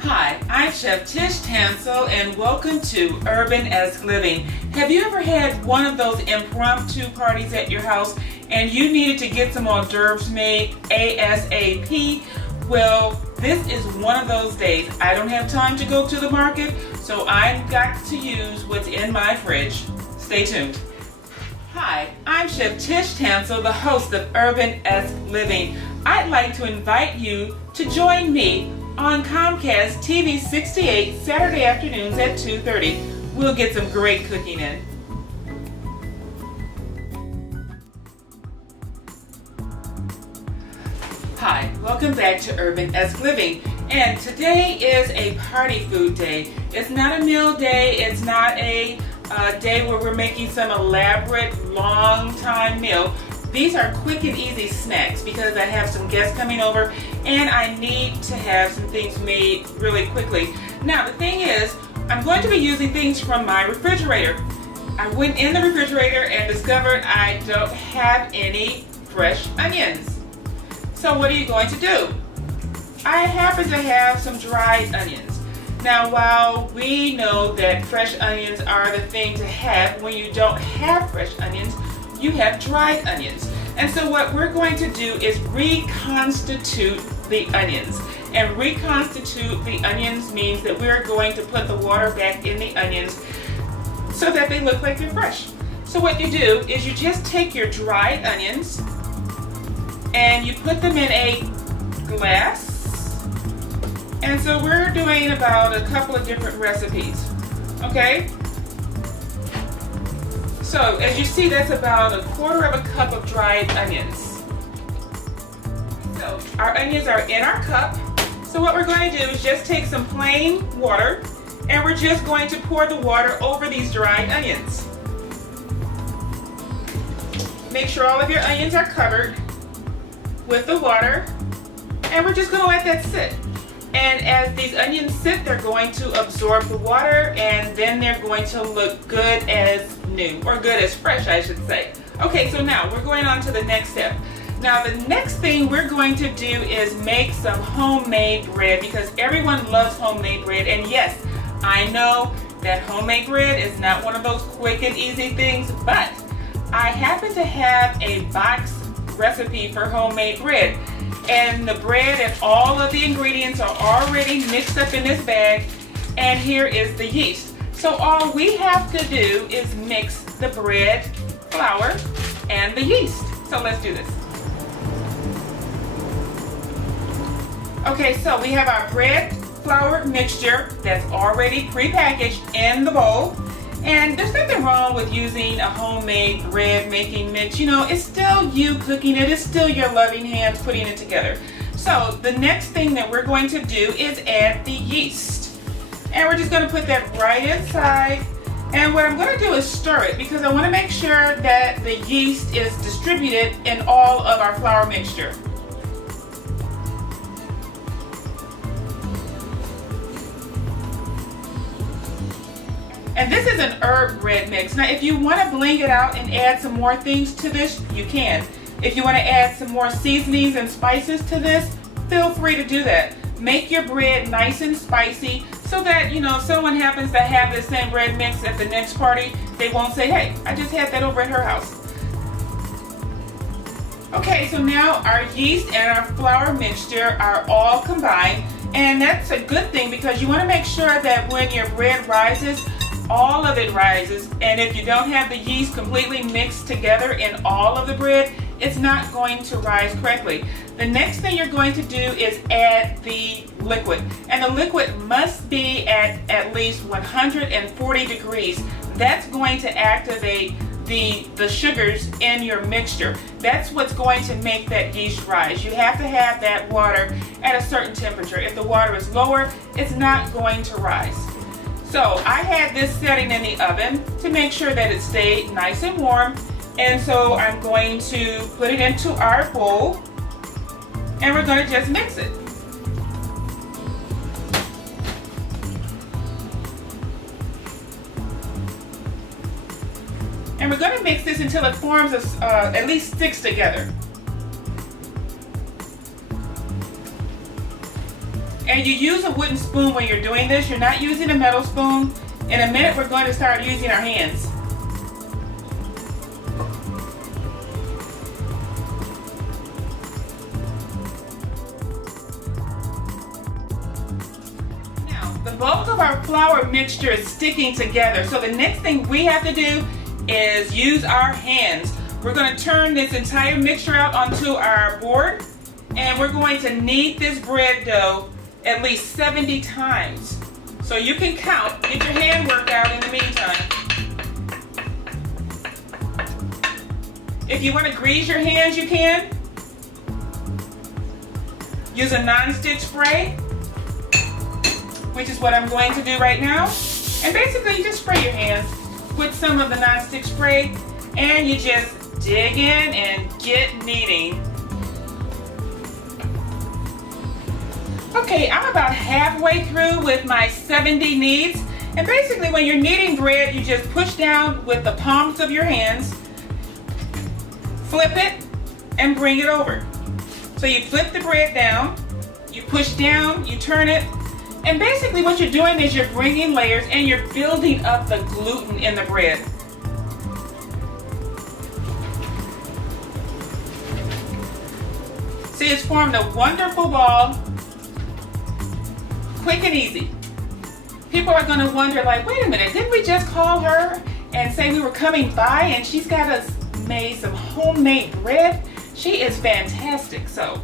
Hi, I'm Chef Tish Tansil and welcome to URBANesque Living. Have you ever had one of those impromptu parties at your house and you needed to get some hors d'oeuvres made ASAP? Well, this is one of those days. I don't have time to go to the market, so I've got to use what's in my fridge. Stay tuned. Hi, I'm Chef Tish Tansil, the host of URBANesque Living. I'd like to invite you to join me on Comcast TV 68 Saturday afternoons at 2:30. We'll get some great cooking in. Hi, welcome back to URBANesque Living. And today is a party food day. It's not a meal day. It's not a day where we're making some elaborate long time meal. These are quick and easy snacks because I have some guests coming over and I need to have some things made really quickly. Now the thing is, I'm going to be using things from my refrigerator. I went in the refrigerator and discovered I don't have any fresh onions. So what are you going to do? I happen to have some dried onions. Now while we know that fresh onions are the thing to have when you don't have fresh onions, you have dried onions. And so what we're going to do is reconstitute the onions. And reconstitute the onions means that we're going to put the water back in the onions so that they look like they're fresh. So what you do is you just take your dried onions and you put them in a glass. And so we're doing about a couple of different recipes, okay? So as you see, that's about 1/4 of a cup of dried onions. So our onions are in our cup. So what we're going to do is just take some plain water and we're just going to pour the water over these dried onions. Make sure all of your onions are covered with the water and we're just going to let that sit. And as these onions sit, they're going to absorb the water and then they're going to look good as new, or good as fresh, I should say. Okay, so now we're going on to the next step. Now the next thing we're going to do is make some homemade bread because everyone loves homemade bread. And yes, I know that homemade bread is not one of those quick and easy things, but I happen to have a box recipe for homemade bread. And the bread and all of the ingredients are already mixed up in this bag, and here is the yeast. So all we have to do is mix the bread, flour, and the yeast. So let's do this. Okay, so we have our bread, flour mixture that's already prepackaged in the bowl. And there's nothing wrong with using a homemade bread making mix. You know, it's still you cooking it. It's still your loving hands putting it together. So the next thing that we're going to do is add the yeast. And we're just going to put that right inside. And what I'm going to do is stir it because I want to make sure that the yeast is distributed in all of our flour mixture. And this is an herb bread mix. Now if you want to bling it out and add some more things to this, you can. If you want to add some more seasonings and spices to this, feel free to do that. Make your bread nice and spicy so that, you know, if someone happens to have the same bread mix at the next party, they won't say, hey, I just had that over at her house. Okay, so now our yeast and our flour mixture are all combined, and that's a good thing because you want to make sure that when your bread rises, all of it rises, and if you don't have the yeast completely mixed together in all of the bread, it's not going to rise correctly. The next thing you're going to do is add the liquid, and the liquid must be at least 140 degrees. That's going to activate the sugars in your mixture. That's what's going to make that yeast rise. You have to have that water at a certain temperature. If the water is lower, it's not going to rise. So I had this setting in the oven to make sure that it stayed nice and warm. And so I'm going to put it into our bowl and we're going to just mix it. And we're going to mix this until it forms, at least sticks together. And you use a wooden spoon when you're doing this. You're not using a metal spoon. In a minute, we're going to start using our hands. Now, the bulk of our flour mixture is sticking together. So the next thing we have to do is use our hands. We're going to turn this entire mixture out onto our board, and we're going to knead this bread dough at least 70 times. So you can count, get your hand work out in the meantime. If you want to grease your hands, you can. Use a non-stick spray, which is what I'm going to do right now. And basically you just spray your hands with some of the non-stick spray, and you just dig in and get kneading. Okay, I'm about halfway through with my 70 kneads. And basically when you're kneading bread, you just push down with the palms of your hands, flip it, and bring it over. So you flip the bread down, you push down, you turn it, and basically what you're doing is you're bringing layers and you're building up the gluten in the bread. See, it's formed a wonderful ball, quick and easy. People are going to wonder, like, wait a minute, didn't we just call her and say we were coming by and she's got us made some homemade bread? She is fantastic. So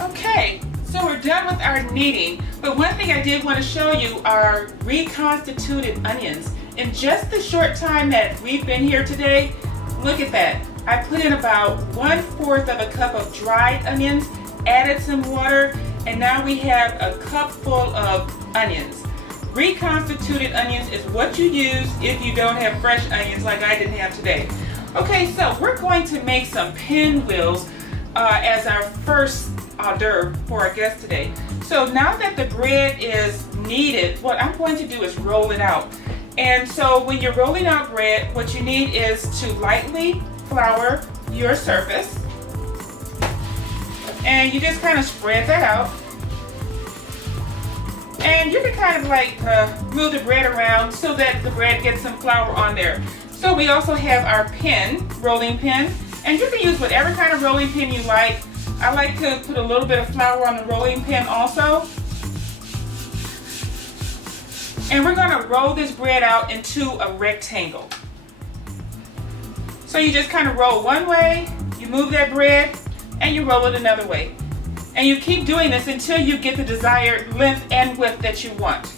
okay, so we're done with our kneading, but one thing I did want to show you are reconstituted onions. In just the short time that we've been here today, look at that. I put in about 1/4 of a cup of dried onions, added some water, and now we have a cup full of onions. Reconstituted onions is what you use if you don't have fresh onions like I didn't have today. Okay, so we're going to make some pinwheels as our first hors d'oeuvre for our guest today. So now that the bread is kneaded, what I'm going to do is roll it out. And so when you're rolling out bread, what you need is to lightly flour your surface, and you just kind of spread that out, and you can kind of like move the bread around so that the bread gets some flour on there. So we also have our pin, rolling pin, and you can use whatever kind of rolling pin you like. I like to put a little bit of flour on the rolling pin also. And we're going to roll this bread out into a rectangle. So you just kind of roll one way, you move that bread, and you roll it another way. And you keep doing this until you get the desired length and width that you want.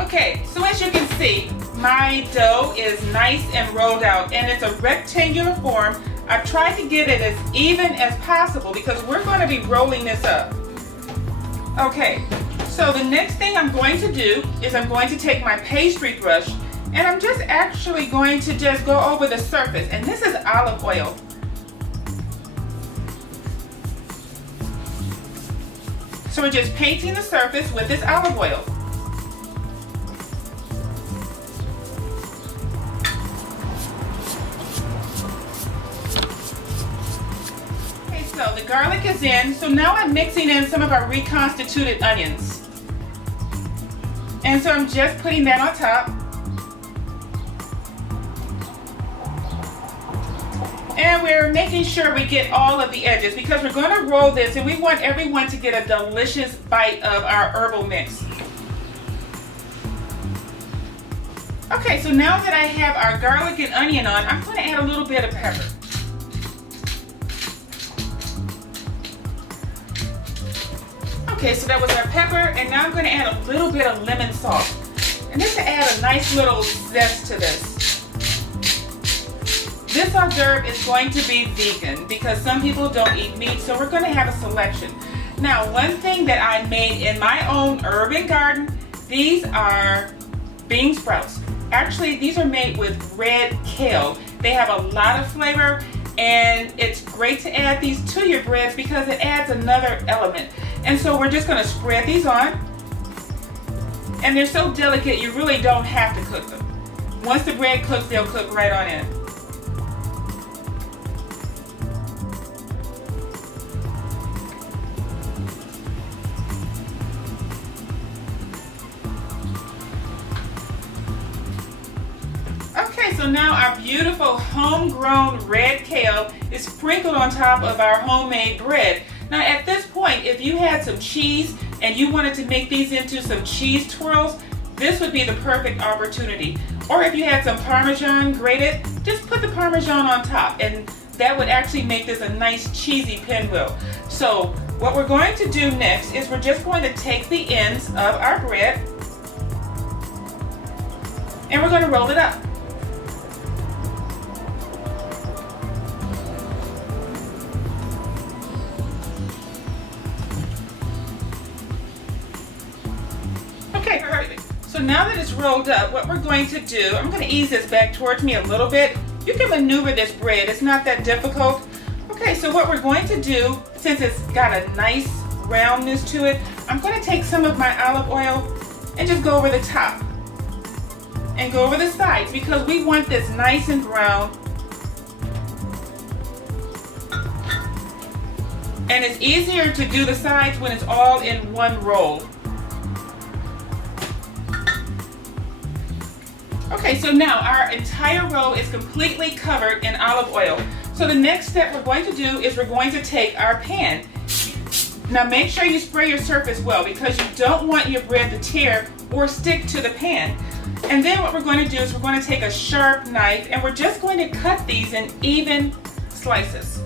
Okay, so as you can see, my dough is nice and rolled out, and it's a rectangular form. I've tried to get it as even as possible because we're going to be rolling this up. Okay. So the next thing I'm going to do is I'm going to take my pastry brush, and I'm just actually going to just go over the surface, and this is olive oil. So we're just painting the surface with this olive oil. Okay, so the garlic is in, so now I'm mixing in some of our reconstituted onions. And so I'm just putting that on top. And we're making sure we get all of the edges because we're going to roll this and we want everyone to get a delicious bite of our herbal mix. Okay, so now that I have our garlic and onion on, I'm going to add a little bit of pepper. Okay, so that was our pepper, and now I'm going to add a little bit of lemon salt. And just to add a nice little zest to this. This hors d'oeuvre is going to be vegan because some people don't eat meat, so we're going to have a selection. Now, one thing that I made in my own urban garden, these are bean sprouts. Actually, these are made with red kale. They have a lot of flavor, and it's great to add these to your breads because it adds another element. And so we're just going to spread these on. And they're so delicate, you really don't have to cook them. Once the bread cooks, they'll cook right on in. Okay, so now our beautiful homegrown red kale is sprinkled on top of our homemade bread. Now at this point, if you had some cheese and you wanted to make these into some cheese twirls, this would be the perfect opportunity. Or if you had some Parmesan grated, just put the Parmesan on top, and that would actually make this a nice cheesy pinwheel. So what we're going to do next is we're just going to take the ends of our bread and we're going to roll it up. Okay, perfect. So now that it's rolled up, what we're going to do, I'm going to ease this back towards me a little bit. You can maneuver this bread, it's not that difficult. Okay, so what we're going to do, since it's got a nice roundness to it, I'm going to take some of my olive oil and just go over the top and go over the sides, because we want this nice and brown. And it's easier to do the sides when it's all in one roll. Okay, so now our entire roll is completely covered in olive oil. So the next step we're going to do is we're going to take our pan. Now make sure you spray your surface well, because you don't want your bread to tear or stick to the pan. And then what we're going to do is we're going to take a sharp knife and we're just going to cut these in even slices.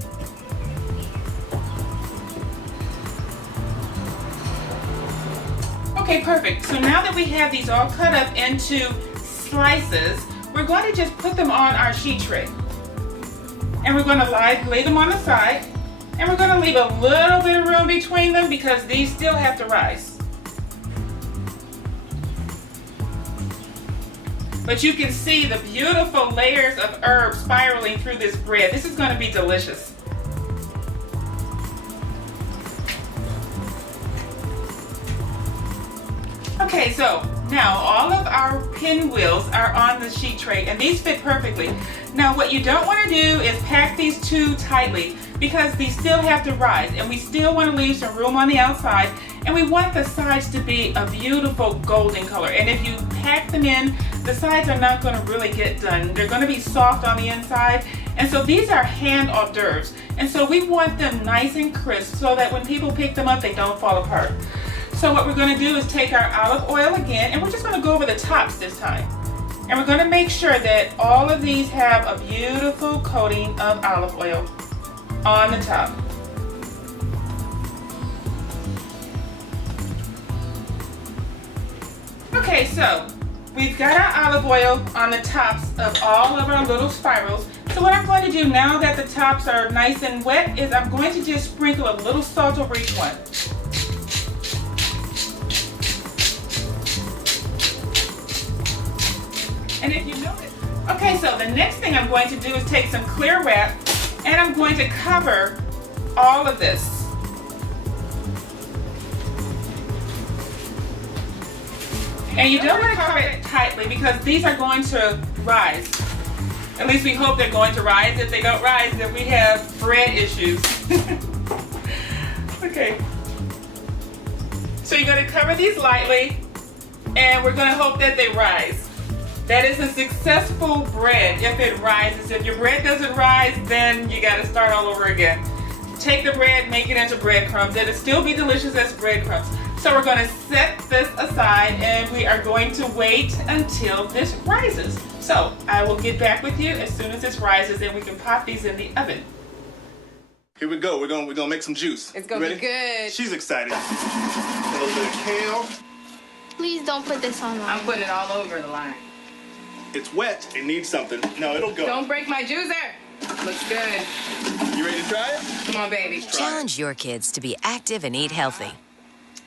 Okay, perfect. So now that we have these all cut up into slices, we're going to just put them on our sheet tray. And we're going to lay them on the side, and we're going to leave a little bit of room between them because these still have to rise. But you can see the beautiful layers of herbs spiraling through this bread. This is going to be delicious. Okay, so now all of our pinwheels are on the sheet tray, and these fit perfectly. Now what you don't want to do is pack these too tightly, because these still have to rise, and we still want to leave some room on the outside, and we want the sides to be a beautiful golden color. And if you pack them in, the sides are not going to really get done. They're going to be soft on the inside, and so these are hand hors d'oeuvres, and so we want them nice and crisp so that when people pick them up, they don't fall apart. So what we're going to do is take our olive oil again, and we're just going to go over the tops this time. And we're going to make sure that all of these have a beautiful coating of olive oil on the top. Okay, so we've got our olive oil on the tops of all of our little spirals. So what I'm going to do now that the tops are nice and wet is I'm going to just sprinkle a little salt over each one. And if you notice, okay, so the next thing I'm going to do is take some clear wrap, and I'm going to cover all of this. And you don't want to cover it tightly because these are going to rise. At least we hope they're going to rise. If they don't rise, then we have bread issues. Okay. So you're going to cover these lightly, and we're going to hope that they rise. That is a successful bread if it rises. If your bread doesn't rise, then you got to start all over again. Take the bread, make it into breadcrumbs. It'll still be delicious as breadcrumbs. So we're going to set this aside, and we are going to wait until this rises. So I will get back with you as soon as this rises, and we can pop these in the oven. Here we go. We're gonna make some juice. It's gonna be good. She's excited. A little bit of kale. Please don't put this on. I'm putting it all over the line. It's wet. It needs something. No, it'll go. Don't break my juicer. Looks good. You ready to try it? Come on, baby. Challenge your kids to be active and eat healthy.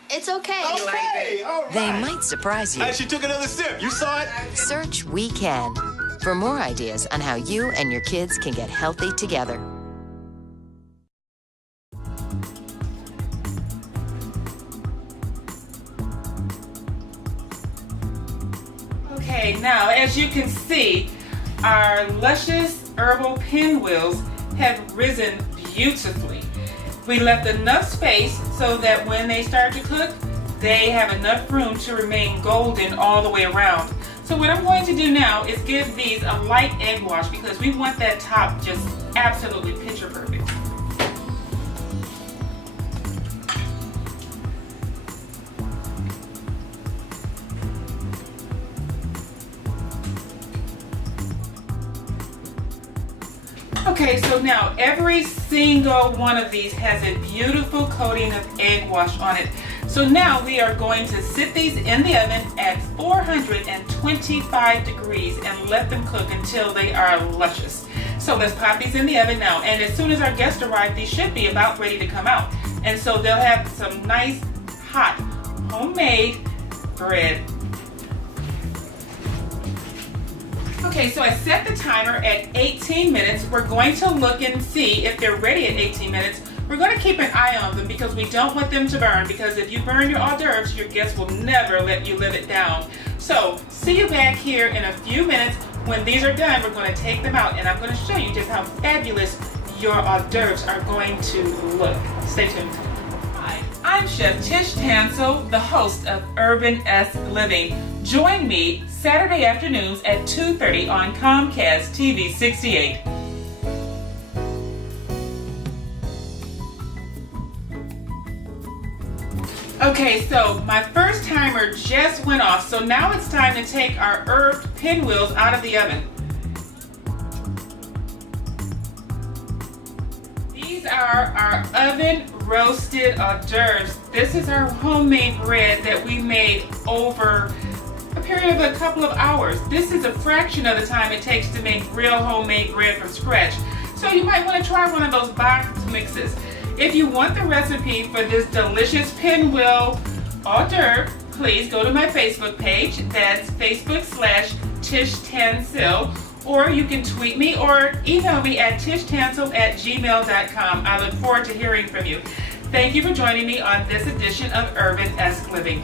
It's okay. Okay, all right. They might surprise you. Hey, she took another sip. You saw it? Search We Can for more ideas on how you and your kids can get healthy together. Okay, now as you can see, our luscious herbal pinwheels have risen beautifully. We left enough space so that when they start to cook, they have enough room to remain golden all the way around. So what I'm going to do now is give these a light egg wash because we want that top just absolutely picture perfect. Okay, so now every single one of these has a beautiful coating of egg wash on it. So now we are going to sit these in the oven at 425 degrees and let them cook until they are luscious. So let's pop these in the oven now, and as soon as our guests arrive, these should be about ready to come out. And so they'll have some nice hot homemade bread. Okay, so I set the timer at 18 minutes. We're going to look and see if they're ready at 18 minutes. We're going to keep an eye on them because we don't want them to burn, because if you burn your hors d'oeuvres, your guests will never let you live it down. So see you back here in a few minutes. When these are done, we're going to take them out and I'm going to show you just how fabulous your hors d'oeuvres are going to look. Stay tuned. Hi, I'm Chef Tish Tansil, the host of URBANesque Living. Join me Saturday afternoons at 2:30 on Comcast TV 68. Okay, so my first timer just went off, so now it's time to take our herbed pinwheels out of the oven. These are our oven roasted hors d'oeuvres. This is our homemade bread that we made over a period of a couple of hours. This is a fraction of the time it takes to make real homemade bread from scratch. So you might want to try one of those box mixes. If you want the recipe for this delicious pinwheel hors d'oeuvre, please go to my Facebook page. That's Facebook/Tish Tansil. Or you can tweet me or email me at tishtansil@gmail.com. I look forward to hearing from you. Thank you for joining me on this edition of URBANesque Living.